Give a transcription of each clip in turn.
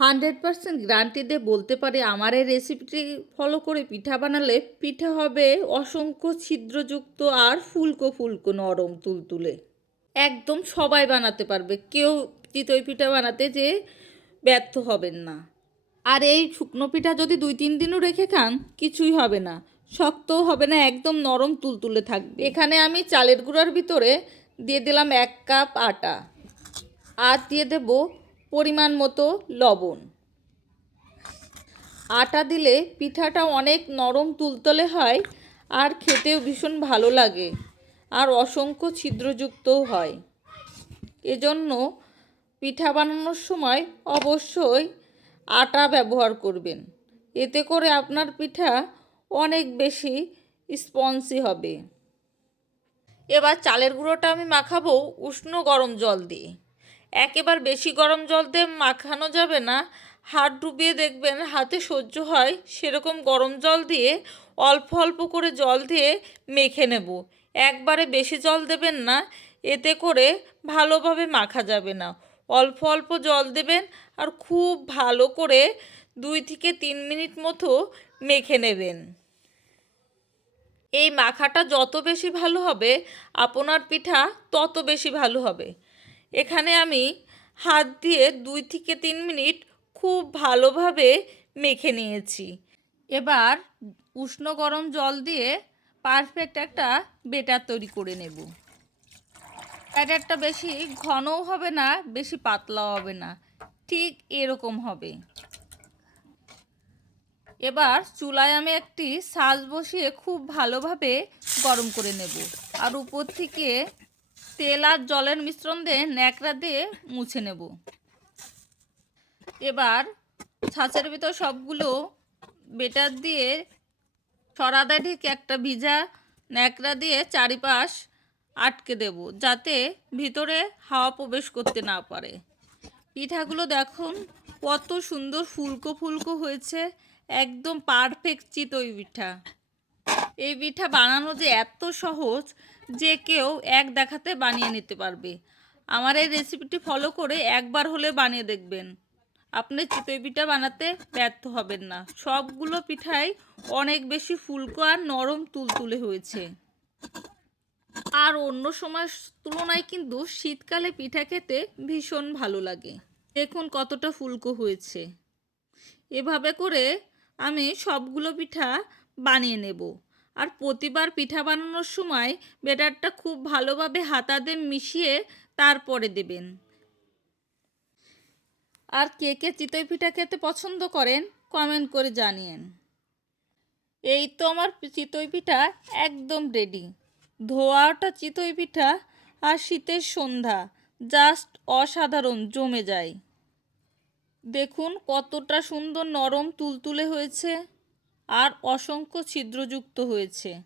Hundred percent guarantee দিয়ে বলতে পারি, আমার এই রেসিপিটি ফলো করে পিঠা বানালে পিঠা হবে অসংখ্য ছিদ্রযুক্ত আর ফুলকো ফুলকো নরম তুলতুলে। একদম সবাই বানাতে পারবে, কেউ চিতই পিঠা বানাতে যে ব্যর্থ হবেন না। আর এই শুকনো পিঠা যদি দুই তিন দিনও রেখে খান, কিছুই হবে না, শক্তও হবে না, একদম নরম তুলতুলে থাকবে। এখানে আমি চালের গুঁড়ার ভিতরে দিয়ে দিলাম এক কাপ আটা। আর দিয়ে দেব পরিমাণ মতো লবণ। আটা দিলে পিঠাটা অনেক নরম তুলতলে হয় আর খেতেও ভীষণ ভালো লাগে আর অসংখ্য ছিদ্রযুক্তও হয়। এজন্য পিঠা বানানোর সময় অবশ্যই আটা ব্যবহার করবেন। এতে করে আপনার পিঠা অনেক বেশি স্পঞ্জি হবে। এবার চালের গুঁড়োটা আমি মাখাবো উষ্ণ গরম জল দিয়ে। একেবার বেশি গরম জল দিয়ে মাখানো যাবে না। হাত ডুবিয়ে দেখবেন হাতে সহ্য হয়। সেরকম গরম জল দিয়ে অল্প অল্প করে জল দিয়ে মেখে নেব। একবারে বেশি জল দেবেন না। এতে করে ভালোভাবে মাখা যাবে না। অল্প অল্প জল দেবেন আর খুব ভালো করে দুই থেকে তিন মিনিট মতো মেখে নেবেন। এই মাখাটা যত বেশি ভালো হবে, আপনার পিঠা তত বেশি ভালো হবে। এখানে আমি হাত দিয়ে দুই থেকে তিন মিনিট খুব ভালোভাবে মেখে নিয়েছি। এবার উষ্ণ গরম জল দিয়ে পারফেক্ট একটা বেটার তৈরি করে নেব। ব্যাটারটা বেশি ঘনও হবে না, বেশি পাতলাও হবে না, ঠিক এরকম হবে। এবার চুলায় আমি একটি সাজ বসিয়ে খুব ভালোভাবে গরম করে নেব। আর উপর থেকে তেল আর জলের মিশ্রণ দিয়ে ন্যাকড়া দিয়ে মুছে নেব। এবার ছাঁচের ভিতর সবগুলো বেটার দিয়ে সরাদা ঢেকে একটা ভিজা ন্যাকড়া দিয়ে চারিপাশ আটকে দেব, যাতে ভিতরে হাওয়া প্রবেশ করতে না পারে। পিঠাগুলো দেখুন, কত সুন্দর ফুলকো ফুলকো হয়েছে, একদম পারফেক্ট চিতই পিঠা। এই পিঠা বানানো যে এত সহজ যে কেউ এক দেখাতে বানিয়ে নিতে পারবে। আমার এই রেসিপিটি ফলো করে একবার হলে বানিয়ে দেখবেন। আপনি চিতই পিঠা বানাতে ব্যর্থ হবেন না। সবগুলো পিঠাই অনেক বেশি ফুলকো আর নরম তুলতুলে হয়েছে। আর অন্য সময় তুলনায় কিন্তু শীতকালে পিঠা খেতে ভীষণ ভালো লাগে। দেখুন কতটা ফুলকো হয়েছে। এভাবে করে আমি সবগুলো পিঠা বানিয়ে নেব। আর প্রতিবার পিঠা বানানোর সময় বেটারটা খুব ভালোভাবে হাতাতে মিশিয়ে তারপরে দেবেন। আর কে কে চিতই পিঠা খেতে পছন্দ করেন কমেন্ট করে জানিয়েন। এই তো আমার চিতই পিঠা একদম রেডি ধোয়াটা চিতই পিঠা আর শীতের সন্ধ্যা জাস্ট অসাধারণ, জমে যায়। দেখুন কতটা সুন্দর নরম, তুলতুলে হয়েছে। আর অসংখ্য ছিদ্রযুক্ত হয়েছে।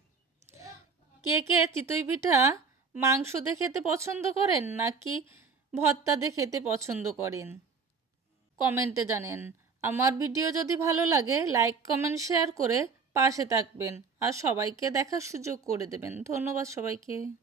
কে কে চিতই পিঠা মাংস দিয়ে খেতে পছন্দ করেন নাকি ভর্তা দিয়ে খেতে পছন্দ করেন? কমেন্টে জানেন। আমার ভিডিও যদি ভালো লাগে, লাইক, কমেন্ট, শেয়ার করে পাশে থাকবেন। আর সবাইকে দেখার সুযোগ করে দেবেন। ধন্যবাদ সবাইকে।